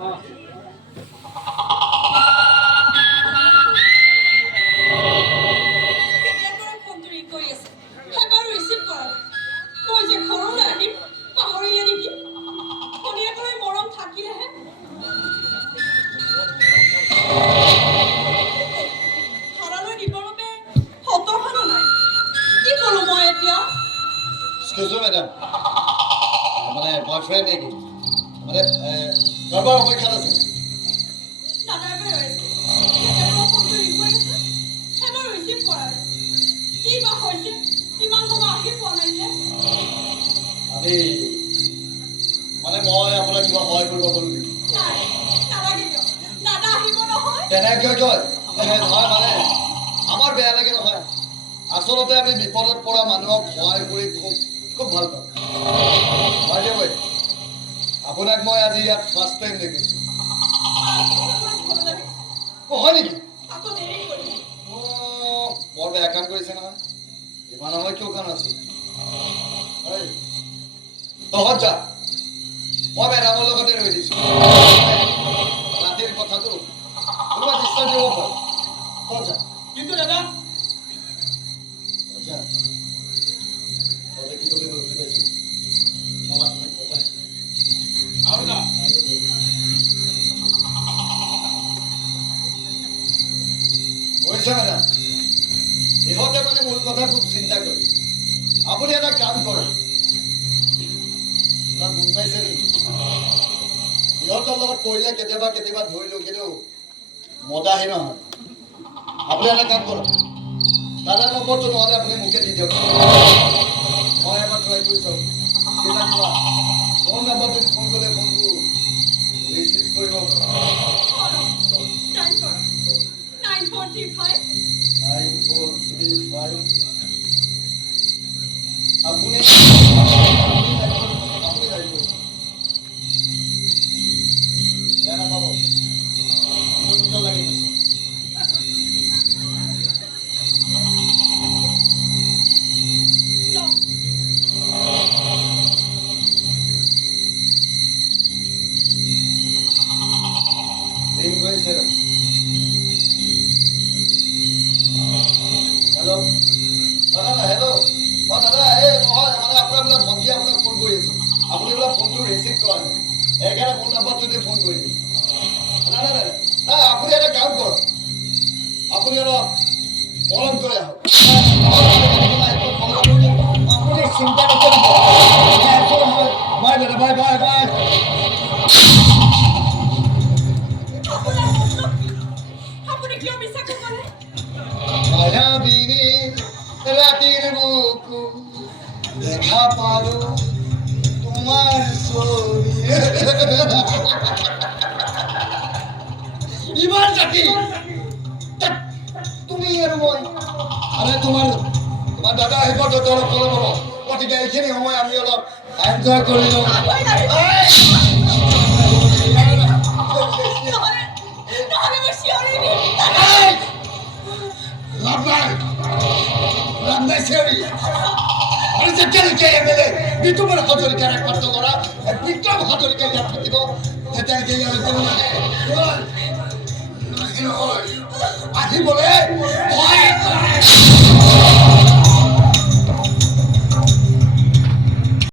Excuse me, madam. মানে boyfriend নাকি মানে বাবা অপেক্ষা আছে আমি মানে মই আপোনাক কিবা সহায় কৰিব পাৰো নেকি তেনেকৈ কয় নহয় মানে আমাৰ বেয়া লাগে নহয় আচলতে আমি বিপদত পৰা মানুহক সহায় কৰি খুব খুব ভাল পাওঁ হয় আপোনাক মই আজি ইয়াত ফাৰ্ষ্ট টাইম দেখিছো হয় নেকি বৰ বেয়া কাম কৰিছে নহয় ইমান সময় কিয় কাম আছে তহঁত যা মই মেডামৰ লগতে ৰৈ দিছো ৰাতিৰ কথাটো কোনোবা নিশ্চয় দিব পাৰে তহঁত যা কিন্তু দাদা যা তহঁতে কি কৰিব বুজি পাইছো আৰু না বুজিছে মেডাম ইহঁতে মানে মোৰ কথা খুব চিন্তা কৰে আপুনি এটা কাম কৰে গম পাইছে নেকি ইহঁতৰ লগত কৰিলে কেতিয়াবা কেতিয়াবা ধৰিলো কিন্তু মদাহি নহয় আপুনি এটা কাম কৰক দাদা নম্বৰটো নহ'লে আপুনি মোকে দি দিয়ক মই এবাৰ ট্ৰাই কৰি চাওঁ কেতিয়া কিবা ফোন নম্বৰটো ফোন কৰিলে ফোনটো ৰিচিভ কৰিব আপুনি বেয়া নাপাব নিজৰ লাগি গৈছে ৰিং হয়েছে হ্যালো দাদা হেল্ল' দাদা এই নহয় মানে আপোনাৰ বোলে ভণ্টিয়ে আপোনাক ফোন কৰি আছো আপুনি বোলে ফোনটো ৰিচিভ কৰা নাই সেইকাৰণে ফোন নাম্বাৰটো দি ফোন কৰি দিম নাই নাই নাই নাই আপুনি এটা কাম কৰক আপুনি অলপ মৰম কৰি আহক আপুনি চিন্তা নকৰিব বাই দাদা বাই বাই বাই মায়াবিনী রাতের বুকু দেখা পালো তোমার ছবি ইমান জাতি তুমি আর মই আরে তোমার দাদা আহিব তো তোর ফলো বলো গতিকে এইখিনি সময় আমি অলপ এনজয় কৰি লওঁ বিক্ৰম হাজৰিকাৰ একমাত্ৰ ল'ৰা বিক্ৰম হাজৰিকা ইয়াত থাকিব আহিবলৈ